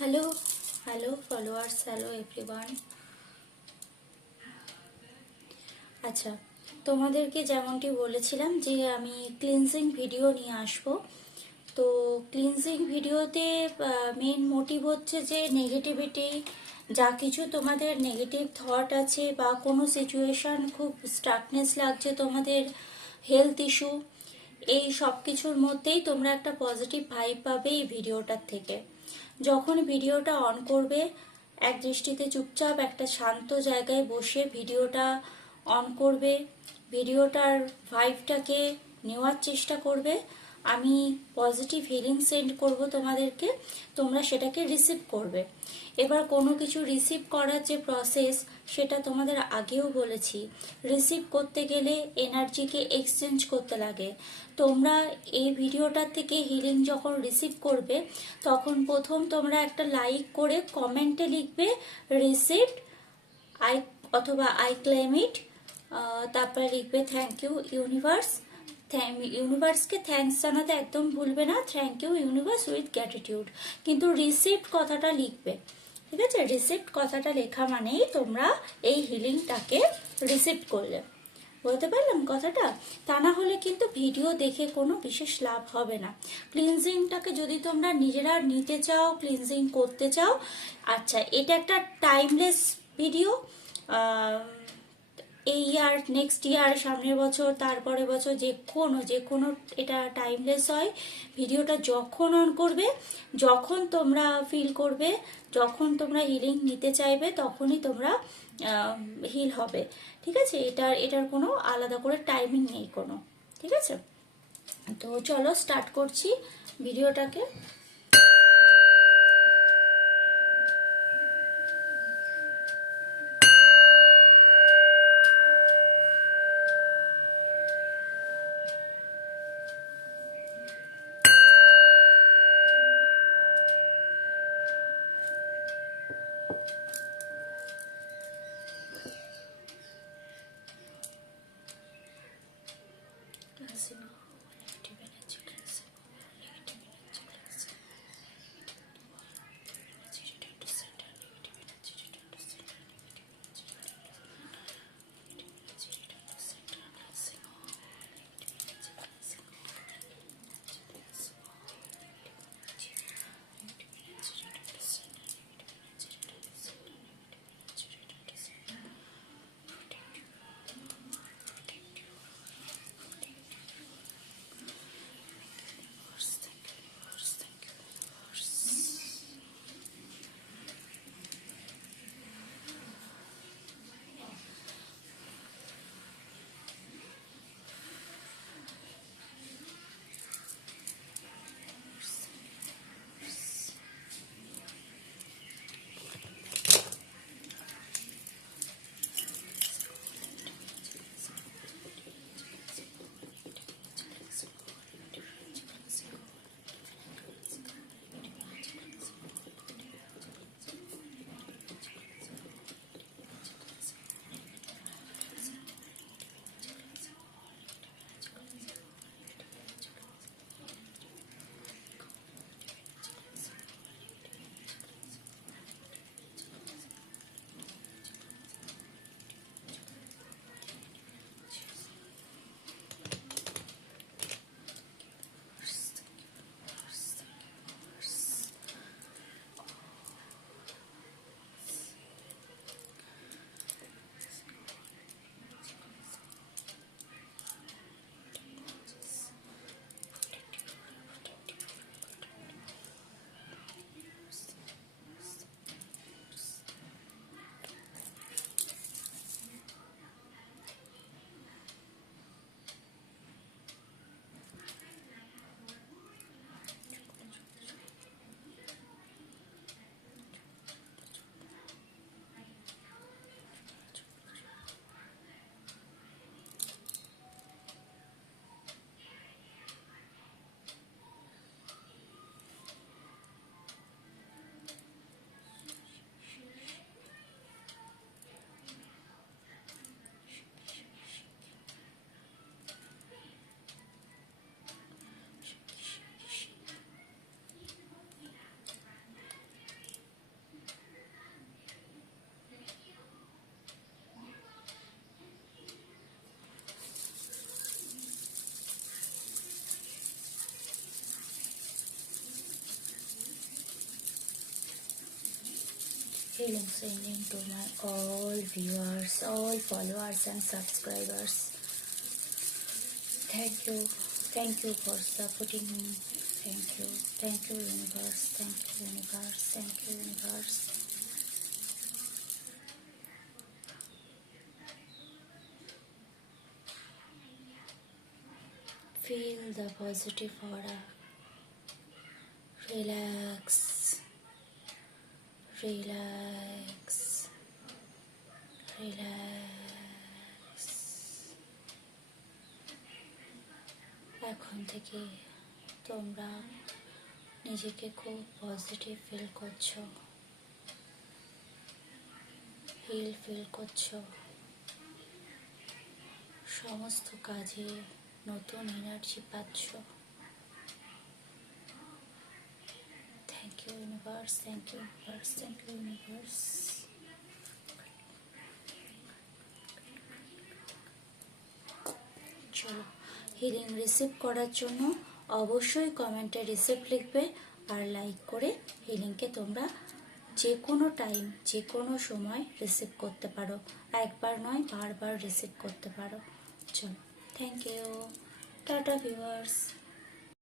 Hello hello followers, hello everyone. আচ্ছা, তোমাদেরকে যেমনটি বলেছিলাম যে আমি ক্লিনজিং ভিডিও নিয়ে আসব। তো ক্লিনজিং ভিডিওতে মেন মোটিভ হচ্ছে যে নেগেটিভিটি, যা কিছু তোমাদের নেগেটিভ থট আছে বা কোনো সিচুয়েশন খুব স্টাকনেস লাগছে, তোমাদের হেলথ ইস্যু, এই সব কিছুর মধ্যেই তোমরা একটা পজিটিভ ভাইব পাবে এই ভিডিওটার থেকে। যখন ভিডিওটা অন করবে, এক দৃষ্টিতে চুপচাপ একটা শান্ত জায়গায় বসে ভিডিওটা অন করবে, ভিডিওটার ভাইবটাকে নেওয়ার চেষ্টা করবে। আমি পজিটিভ হিলিং সেন্ড করব তোমাদেরকে, তোমরা সেটাকে রিসিভ করবে। এবার কোনো কিছু রিসিভ করার যে প্রসেস, সেটা তোমাদের আগেও বলেছি। রিসিভ করতে গেলে এনার্জিকে এক্সচেঞ্জ করতে লাগে। তোমরা এই ভিডিওটার থেকে হিলিং যখন রিসিভ করবে, তখন প্রথম তোমরা একটা লাইক করে কমেন্টে লিখবে রিসিভড আই অথবা আই ক্লেম ইট। তারপরে লিখবে থ্যাংক ইউ ইউনিভার্স। ইউনিভার্সকে থ্যাঙ্কস জানাতে একদম ভুলবে না, thank you universe with gratitude. কিন্তু রিসিভড কথাটা লিখবে, ঠিক আছে? রিসিভড কথাটা লেখা মানেই তোমরা এই হিলিংটাকে রিসিভ করলে। বলতে পারলাম কথাটা? তা না হলে কিন্তু ভিডিও দেখে কোনো বিশেষ লাভ হবে না। ক্লিনজিংটাকে যদি তোমরা নিজেরা নিতে চাও, ক্লিনজিং করতে চাও, আচ্ছা, এটা একটা টাইমলেস ভিডিও। এই ইয়ার, নেক্সট ইয়ার, সামনের বছর, তারপরে বছর, যে কোনো এটা টাইমলেস হয়। ভিডিওটা যখন অন করবে, যখন তোমরা ফিল করবে, যখন তোমরা হিলিং নিতে চাইবে, তখনই তোমরা হিল হবে। ঠিক আছে? এটার কোনো আলাদা করে টাইমিং নেই কোনো। ঠিক আছে? তো চলো স্টার্ট করছি ভিডিওটাকে। Healing sending to my all viewers, all followers and subscribers. Thank you for supporting me. Thank you universe, thank you universe, thank you universe. Feel the positive aura. Relax, relax, relax. এখন থেকে তোমরা নিজেকে খুব positive feel করছো, heal feel করছো, সমস্ত কাজে নতুন এনার্জি পাচ্ছ। Thank you universe, thank you universe, thank you universe. চলো, হিলিং রিসিভ করার জন্য অবশ্যই কমেন্টে রিসিপ্ট লিখবে আর লাইক করে হিলিংকে তোমরা যে কোনো টাইম যে কোনো সময় রিসিভ করতে পারো, একবার নয় বারবার রিসিভ করতে পারো। চলো, থ্যাংক ইউ, টাটা ভিউয়ার্স।